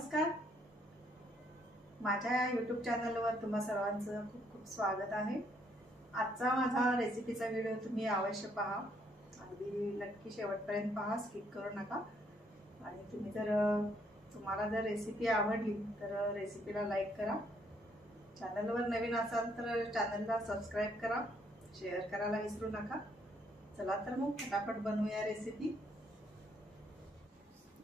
नमस्कार, माझ्या यूट्यूब चॅनलवर तुम्हा सर्वांचं खूप खूप स्वागत आहे। आजचा माझा रेसिपीचा व्हिडिओ तुम्ही अवश्य पहा, अगदी नक्की शेवटपर्यंत पहा, स्किप करू नका। आणि तुम्हाला जर रेसिपी आवडली तर रेसिपीला लाईक करा, चॅनलवर नवीन असाल तर चॅनलला सबस्क्राइब करा, शेअर करायला विसरू नका। चला तर मग फटाफट बनवूया रेसिपी।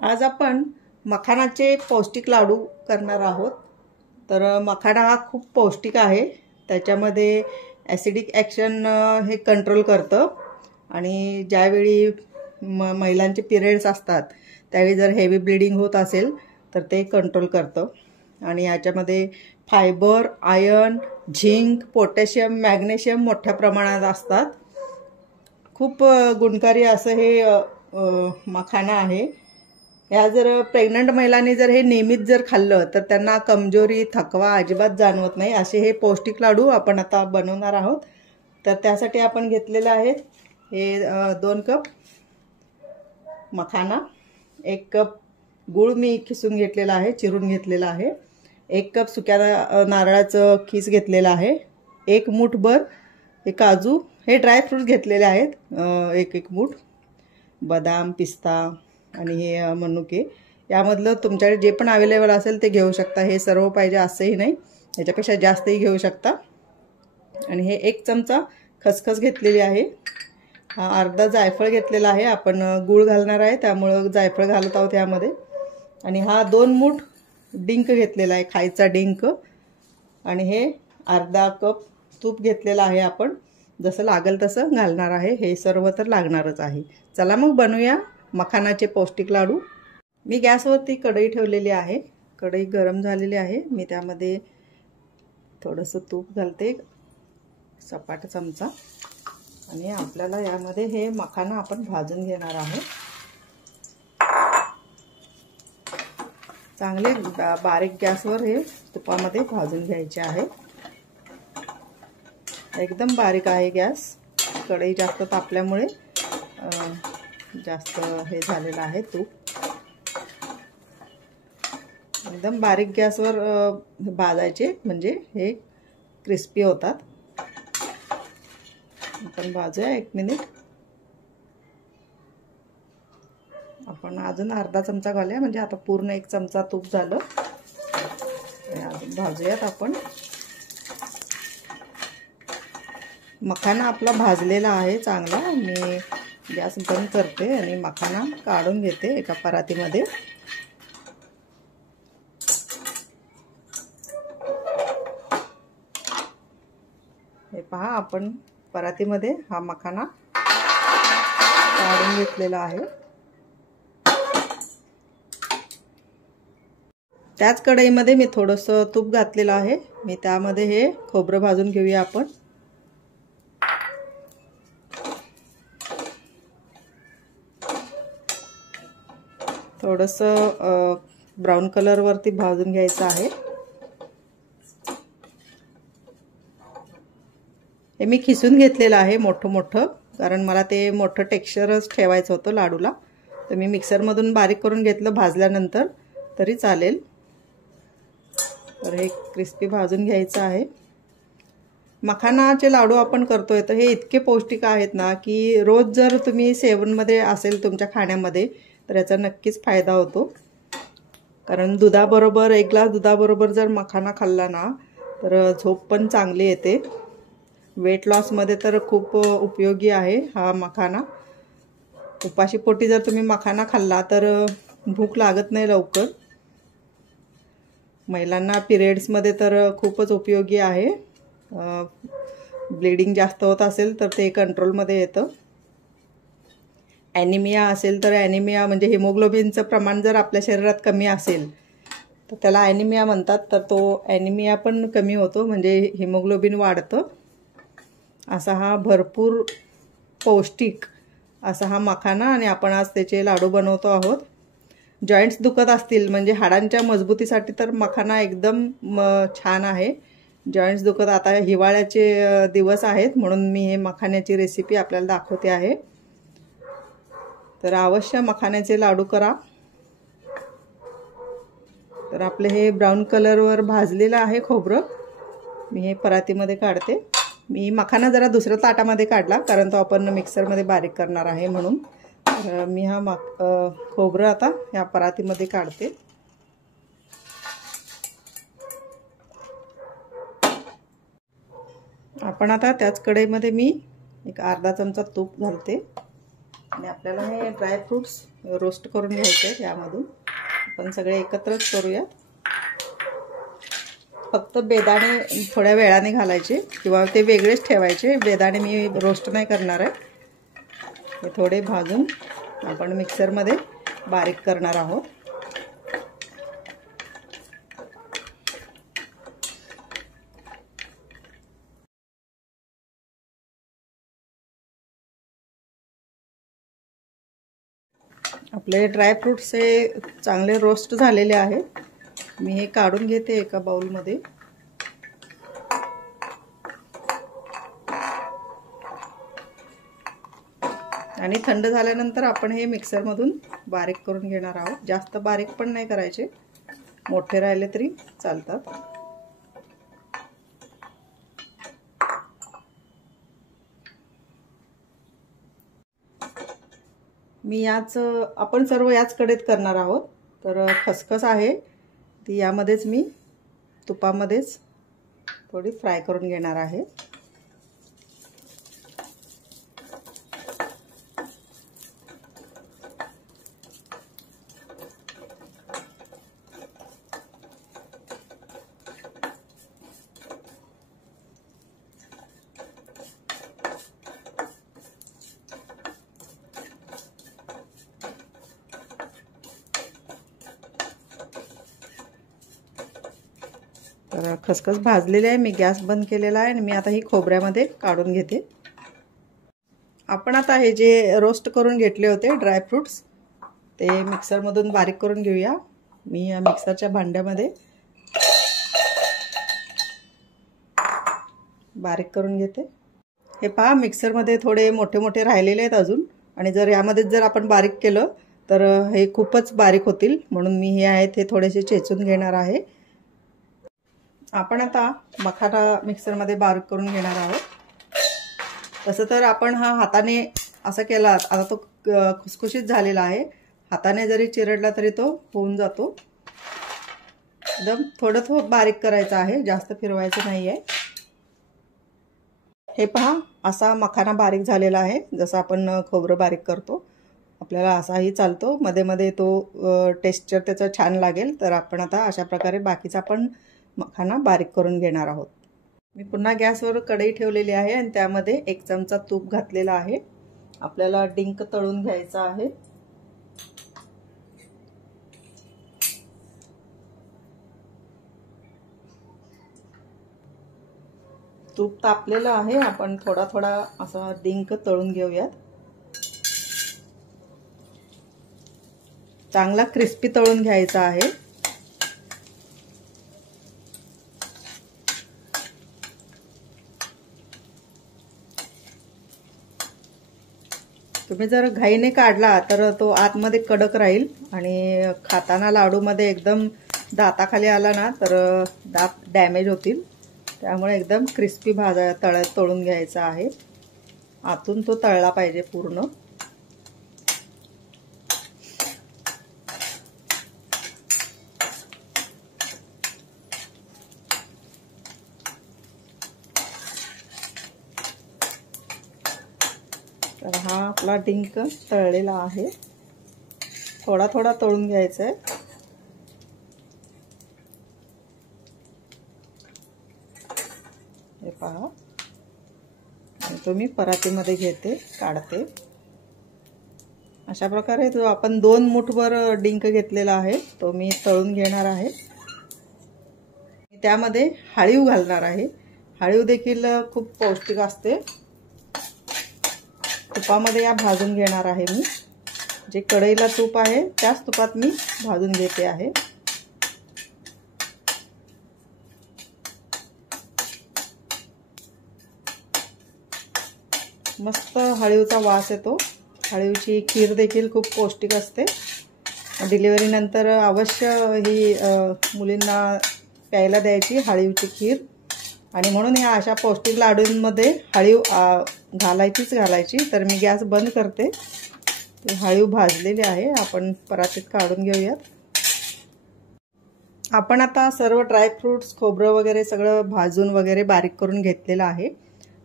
आज आपण मखानाचे पौष्टिक लाडू करणार आहोत। तर मखाना हा खूप पौष्टिक आहे, त्याच्यामध्ये ॲसिडिक ॲक्शन हे कंट्रोल करतं आणि ज्यावेळी महिलांचे पिरियड्स असतात त्यावेळी जर हेवी ब्लीडिंग होत असेल तर ते कंट्रोल करतं। आणि याच्यामध्ये fibre, iron, zinc, potassium, magnesium मोठ्या प्रमाणात असतात। खूप गुणकारी असं हे मखाना आहे। या जर प्रेग्नंट महिलांनी जर हे नियमित जर खाल्लं तर त्यांना कमजोरी, थकवा अजिबात जाणवत नाही। असे हे पौष्टिक लाडू आपण आता बनवणार आहोत। तर त्यासाठी आपण घेतलेले आहेत हे 2 कप मखाना, 1 कप गूळ मी खिसून घेतलेला आहे, चिरून घेतलेला आहे, 1 कप सुक्या नारळाचं खीस घेतलेला आहे, 1 मूठभर हे काजू, हे ड्राय फ्रूट्स घेतलेले आहेत, 1 मूठ बदाम, पिस्ता आणि हे मनुके। यामधलं तुमच्याकडे जे पण अवेलेबल असेल ते घेऊ शकता। हे सर्व पाहिजे असंही नाही, याच्यापेक्षा जास्तही घेऊ शकता। आणि हे 1 चमचा खसखस घेतलेली आहे, हा अर्धा जायफळ घेतलेला आहे। आपण गूळ घालणार आहे त्यामुळे जायफळ घालत आहोत यामध्ये। आणि हा 2 मूठ डिंक घेतलेला आहे, खायचा डिंक। आणि हे अर्धा कप तूप घेतलेला आहे, आपण जसं लागेल तसं घालणार आहे, हे सर्व तर लागणारच आहे। चला मग बनवूया मखानाचे पौष्टिक लाडू। मी गॅसवरती कढई ठेवलेली आहे, कढई गरम झालेली आहे। मी त्यामध्ये थोडंसं तूप घालते, सपाट चमचा। आणि आपल्याला यामध्ये हे मखाना आपण भाजून घेणार आहोत। चांगले बारीक गॅसवर हे तुपामध्ये भाजून घ्यायचे आहे। एकदम बारीक आहे गॅस, कढई जास्त तापल्यामुळे जास्त हे झालेलं आहे तूप। एकदम बारीक गॅसवर भाजायचे म्हणजे हे क्रिस्पी होतात। आपण भाजूया 1 मिनिट। आपण अजून अर्धा चमचा घालूया, म्हणजे आता पूर्ण 1 चमचा तूप झालं। अजून भाजूयात आपण। मखाना आपला भाजलेला आहे चांगला। मी गॅस बंद करते आणि मखाना काढून घेते एका परातीमध्ये। हे पहा, आपण परातीमध्ये हा मखाना काढून घेतलेला आहे। त्याच कढईमध्ये मी थोडंसं तूप घातलेलं आहे, मी त्यामध्ये हे खोबरं भाजून घेऊया आपण। थोडंसं ब्राऊन कलरवरती भाजून घ्यायचं आहे। हे मी खिसून घेतलेलं आहे मोठं मोठं, कारण मला ते मोठं टेक्स्चरच ठेवायचं होतं लाडूला। तर मी मिक्सरमधून बारीक करून घेतलं भाजल्यानंतर तरी चालेल। तर हे क्रिस्पी भाजून घ्यायचं आहे। मखानाचे लाडू आपण करतोय तर हे इतके पौष्टिक आहेत ना, की रोज जर तुम्ही सेवनमध्ये असेल तुमच्या खाण्यामध्ये तर याचा नक्कीच फायदा होतो। कारण दुधाबरोबर 1 ग्लास दुधाबरोबर जर मखाना खाल्ला ना तर झोप पण चांगली येते। वेट लॉसमध्ये तर खूप उपयोगी आहे हा मखाना। उपाशीपोटी जर तुम्ही मखाना खाल्ला तर भूक लागत नाही लवकर। महिलांना पिरियड्समध्ये तर खूपच उपयोगी आहे। ब्लीडिंग जास्त होत असेल तर ते कंट्रोलमध्ये येतं। ॲनिमिया असेल तर ॲनिमिया म्हणजे हिमोग्लोबिनचं प्रमाण जर आपल्या शरीरात कमी असेल तर त्याला ॲनिमिया म्हणतात। तर तो ॲनिमिया पण कमी होतो, म्हणजे हिमोग्लोबिन वाढतं। असा हा भरपूर पौष्टिक असा हा मखाना, आणि आपण आज त्याचे लाडू बनवतो आहोत। जॉईंट्स दुखत असतील म्हणजे हाडांच्या मजबूतीसाठी तर मखाना एकदम छान आहे। जॉईंट्स दुखत, आता हिवाळ्याचे दिवस आहेत म्हणून मी हे मखान्याची रेसिपी आपल्याला दाखवते आहे। तर अवश्य मखान्याचे लाडू करा। तर आपले हे ब्राऊन कलरवर भाजलेलं आहे खोबरं. मी हे परातीमध्ये काढते. मी मखाना जरा दुसऱ्या ताटामध्ये काढला कारण तो आपण मिक्सरमध्ये बारीक करणार आहे म्हणून. तर मी हा खोबरं आता या परातीमध्ये काढते. आपण आता त्याच कढईमध्ये मी एक अर्धा चमचा तूप घालते आणि आपल्याला हे ड्रायफ्रूट्स रोस्ट करून घ्यायचे. यामधून आपण सगळे एकत्रच करूया. फक्त बेदाणे थोड्या वेळाने घालायचे किंवा ते वेगळेच ठेवायचे. बेदाणे मी रोस्ट नाही करणार आहे. हे थोडे भाजून आपण मिक्सरमध्ये बारीक करणार आहोत. आपले ड्रायफ्रूट्स हे चांगले रोस्ट झालेले आहेत. मी हे काढून घेते एका बाउलमध्ये. आणि थंड झाल्यानंतर आपण हे मिक्सरमधून बारीक करून घेणार आहोत. जास्त बारीक पण नाही करायचे, मोठे राहिले तरी चालतात. मी आपण सर्व याच कढईत करणार आहोत. तर खसखस आहे ती यामध्येच मी तुपामध्येच थोडी फ्राय करून घेणार आहे. तर खसखस भाजलेली आहे. मी गॅस बंद केलेला आहे आणि मी आता ही खोबऱ्यामध्ये काढून घेते. आपण आता हे जे रोस्ट करून घेतले होते ड्रायफ्रूट्स ते मिक्सरमधून बारीक करून घेऊया. मी या मिक्सरच्या भांड्यामध्ये बारीक करून घेते. हे पहा, मिक्सरमध्ये थोडे मोठे मोठे राहिलेले आहेत अजून. आणि जर यामध्ये जर आपण बारीक केलं तर हे खूपच बारीक होतील, म्हणून मी हे आहेत हे थोडेसे चेचून घेणार आहे. आपण आता मखाना मिक्सरमध्ये बारीक करून घेणार आहोत. तसं तर आपण हा हाताने असं केला, आता तो खुसखुशीत झालेला आहे. हाताने जरी चिरडला तरी तो होऊन जातो. एकदम थोडं बारीक करायचं आहे, जास्त फिरवायचं नाही आहे. हे पहा, असा मखाना बारीक झालेला आहे. जसं आपण खोबरं बारीक करतो आपल्याला असाही चालतो. मध्ये मध्ये तो टेक्स्चर त्याचं छान लागेल. तर आपण आता अशा प्रकारे बाकीचा आपण मखाना बारीक करून घेणार आहोत. मी पुन्हा गॅसवर कढई ठेवलेली आहे आणि त्यामध्ये 1 चमचा तूप घातलेला आहे. आपल्याला डिंक तळून घ्यायचा आहे. तूप तापलेलं आहे. आपण थोडा थोडा असा डिंक तळून घेऊयात. चांगला क्रिस्पी तळून घ्यायचा आहे. तुम्ही जर घाईने काढला तर तो आतमध्ये कडक राहील आणि खाताना लाडूमध्ये एकदम दाताखाली आला ना तर दात डॅमेज होतील. त्यामुळे एकदम क्रिस्पी तळून घ्यायचा आहे. आतून तो तळला पाहिजे पूर्ण. तर हा आपला डिंक तळलेला आहे. थोडा थोडा तळून घ्यायचा आहे. हे पहा, तो मी परातीमध्ये घेते, काढते. अशा प्रकारे जो आपण 2 मुठभर डिंक घेतलेला आहे तो मी तळून घेणार आहे. त्यामध्ये हळीव घालणार आहे. हळीव देखील खूप पौष्टिक असते. तुपामध्ये या भाजून घेणार आहे मी. जे कढईला तूप आहे त्याच तुपात मी भाजून घेते आहे. मस्त हळीवचा वास येतो. हळीवची खीर देखील खूप पौष्टिक असते. डिलिव्हरीनंतर अवश्य ही मुलींना प्यायला द्यायची हळीवची खीर. आणि म्हणून ह्या अशा पौष्टिक लाडूंमध्ये हळीव घालायची. तर मी गॅस बंद करते. हळीव भाजलेली आहे, आपण परातीत काढून घेऊयात. आपण आता सर्व ड्रायफ्रूट्स, खोबरं वगैरे सगळं भाजून वगैरे बारीक करून घेतलेलं आहे.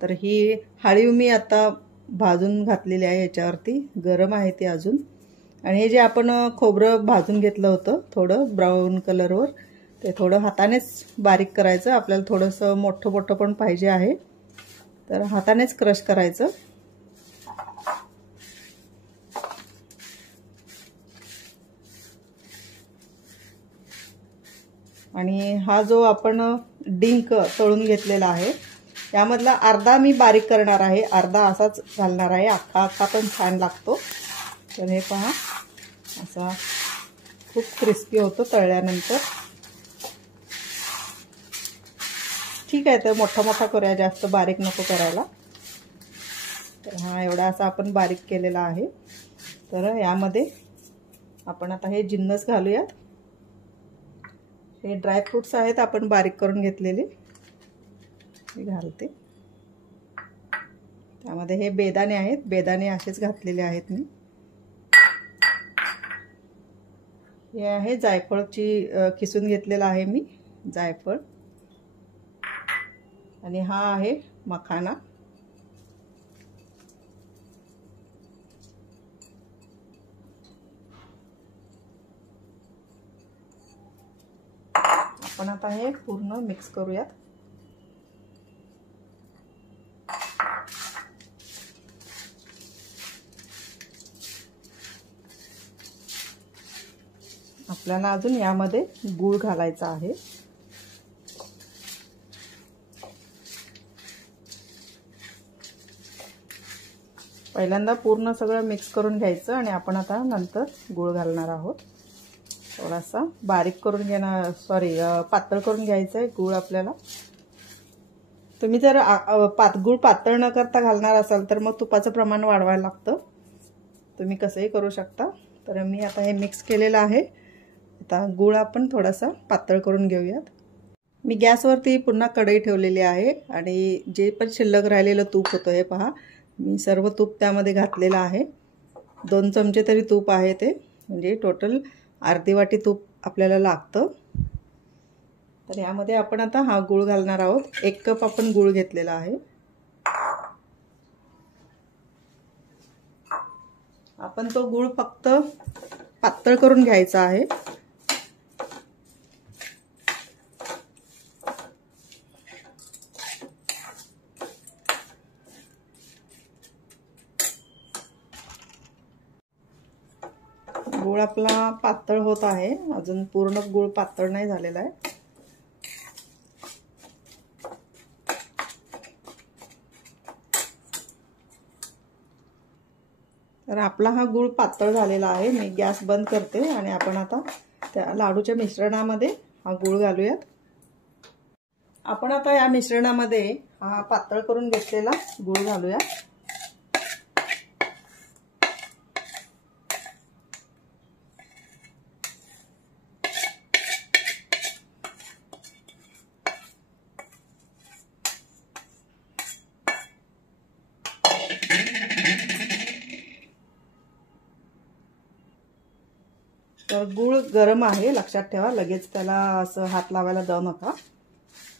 तर ही हळीव मी आता भाजून घातलेली आहे याच्यावरती. गरम आहे ती अजून. आणि हे जे आपण खोबरं भाजून घेतलं होतं थोडं ब्राऊन कलरवर, ते थोडं हातानेच बारीक करायचं. आपल्याला थोडंसं मोठं मोठं पण पाहिजे आहे, तर हातानेच क्रश करायचं. आणि हा जो आपण डिंक तळून घेतलेला आहे यामधला अर्धा मी बारीक करणार आहे, अर्धा असाच घालणार आहे. अख्खा पण छान लागतो. तर हे पहा, असा खूप क्रिस्पी होतो तळल्यानंतर. ठीक आहे, तर मोठा करूया, जास्त बारीक नको करायला. तर हा एवढा असा आपण बारीक केलेला आहे. तर यामध्ये आपण आता हे जिन्नस घालूयात. हे ड्रायफ्रूट्स आहेत आपण बारीक करून घेतलेले, हे घालते. त्यामध्ये हे बेदाणे आहेत, बेदाणे असेच घातलेले आहेत मी. हे आहे जायफळची किसून घेतलेला आहे मी जायफळ. आणि हा आहे मखाना. आपण आता हे पूर्ण मिक्स करूयात. आपल्याला अजून यामध्ये गूळ घालायचा आहे. पहिल्यांदा पूर्ण सगळं मिक्स करून घ्यायचं आणि आपण आता नंतर गूळ घालणार आहोत. थोडासा बारीक करून घेणार, पातळ करून घ्यायचं आहे गूळ आपल्याला. तुम्ही जर गूळ पातळ न करता घालणार असाल तर मग तुपाचं प्रमाण वाढवायला लागतं. तुम्ही कसंही करू शकता. तर मी आता हे मिक्स केलेलं आहे. आता गूळ आपण थोडासा पातळ करून घेऊयात. मी गॅसवरती पुन्हा कढई ठेवलेली आहे आणि जे पण शिल्लक राहिलेलं तूप होतं हे पहा, मी सर्व तूप त्यामध्ये घातलेलं आहे. 2 चमचे तरी तूप आहे ते, म्हणजे टोटल अर्धी वाटी तूप आपल्याला लागतं. तर यामध्ये आपण आता हा गूळ घालणार आहोत. 1 कप आपण गूळ घेतलेला आहे. आपण तो गूळ फक्त पातळ करून घ्यायचा आहे. गूळ आपला पातळ होत आहे, अजून पूर्ण गूळ पातळ नाही झालेला आहे. तर आपला हा गूळ पातळ झालेला आहे. मी गॅस बंद करते आणि आपण आता त्या लाडूच्या मिश्रणामध्ये हा गूळ घालूयात. आपण आता या मिश्रणामध्ये हा पातळ करून घेतलेला गूळ घालूया. तर गूळ गरम आहे, लक्षात ठेवा. लगेच त्याला असं हात लावायला जाऊ नका.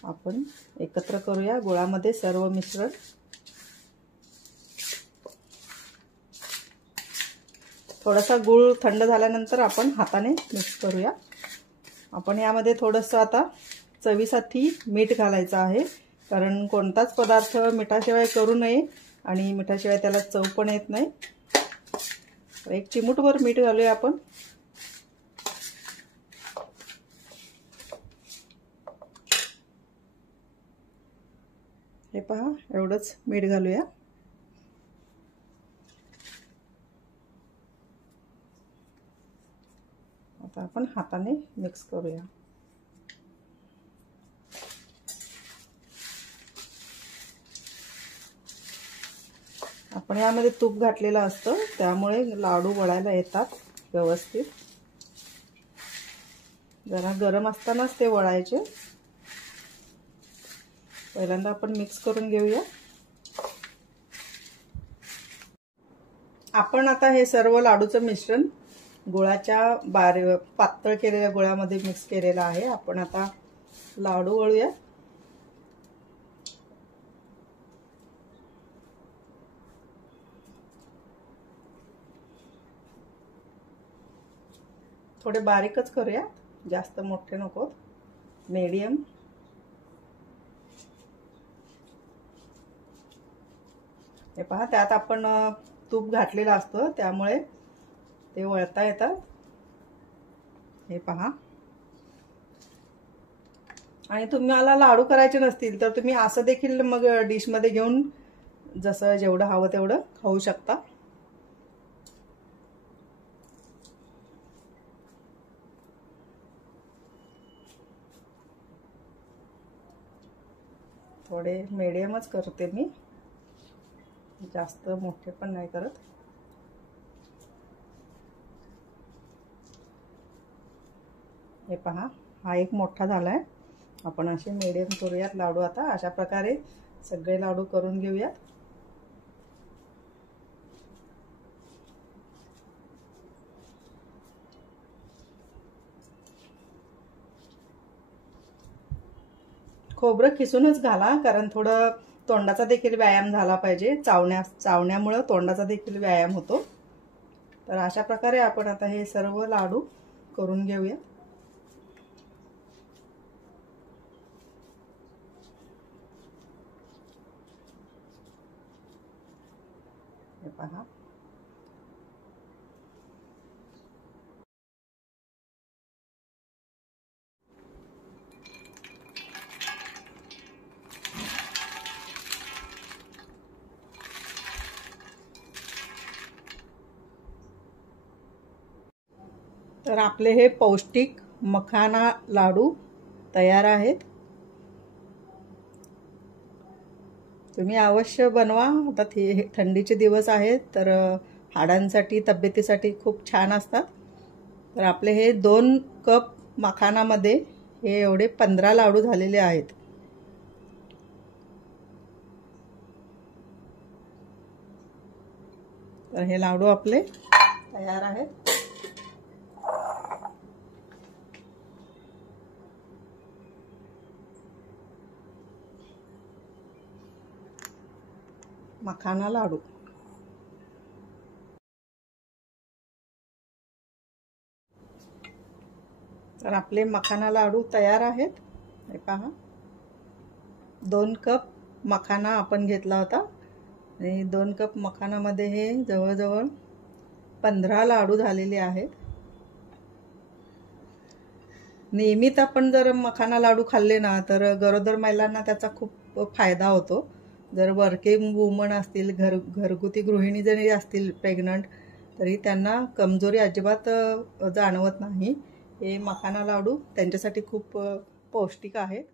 आपण एकत्र करूया गुळामध्ये सर्व मिश्रण. थोडासा गूळ थंड झाल्यानंतर आपण हाताने मिक्स करूया. आपण यामध्ये थोडंसं आता चवीसाठी मीठ घालायचं आहे, कारण कोणताच पदार्थ मिठाशिवाय करू नये आणि मिठाशिवाय त्याला चव पण येत नाही. 1 चिमूटभर मीठ घालूया आपण. हे पहा, एवढंच मीठ घालूया. आता आपण हाताने मिक्स करूया. आपण यामध्ये तूप घातलेलं असतं, त्यामुळे लाडू वळायला येतात व्यवस्थित. जरा गरम असतानाच ते वळायचे। पहिल्यांदा आपण मिक्स करून घेऊया। आपण आता हे सर्व लाडूचं मिश्रण गुळाच्या पातळ केलेल्या गुळामध्ये मिक्स केलेलं आहे। आपण आता लाडू वळूया। थोडे बारीकच करूया, जास्त मोठे नको, मीडियम। हे पहा, त्यात आपण तूप घातलेलं असतं त्यामुळे ते वळता येतात। हे पहा, आणि तुम्हाला लाडू करायचे नसतील तर तुम्ही असं देखील मग डिश मध्ये घेऊन जसं जेवढं हवं तेवढं खाऊ शकता। थोडे मीडियमच करते मी, जास्त मोठे पण नाही करत। हे पहा, हा एक मोठा झालाय। आपण असे मीडियम करूयात लाडू। आता अशा प्रकारे सगळे लाडू करून घेऊयात। खोबरं किसूनच घाला, कारण थोडं तोंडाचा देखील व्यायाम झाला पाहिजे। चावण्यामुळे तोंडाचा देखील व्यायाम होतो। तर अशा प्रकारे आपण आता हे सर्व लाडू करून घेऊया। हे पहा, तर आपले हे पौष्टिक मखाना लाडू तयार आहेत। तुम्ही अवश्य बनवा। आता थंडीचे दिवस आहेत तर हाडांसाठी तब्येतीसाठी खूप छान असतात। तर आपले हे 2 कप मखानामध्ये हे एवढे 15 लाडू झालेले आहेत। तर हे लाडू आपले तयार आहेत। मखाना लाडू। तर आपले मखाना लाडू तयार आहेत। हे पहा, 2 कप मखाना आपण घेतला होता आणि 2 कप मखानामध्ये हे जवळजवळ 15 लाडू झालेले आहेत। नियमित आपण जर मखाना लाडू खाल्ले ना तर गरोदर महिलांना त्याचा खूप फायदा होतो। जर वर्किंग वुमन असतील, घरगुती गृहिणी जरी असतील प्रेग्नंट, तरी त्यांना कमजोरी अजिबात जाणवत नाही। हे मखाना लाडू त्यांच्यासाठी खूप पौष्टिक आहेत।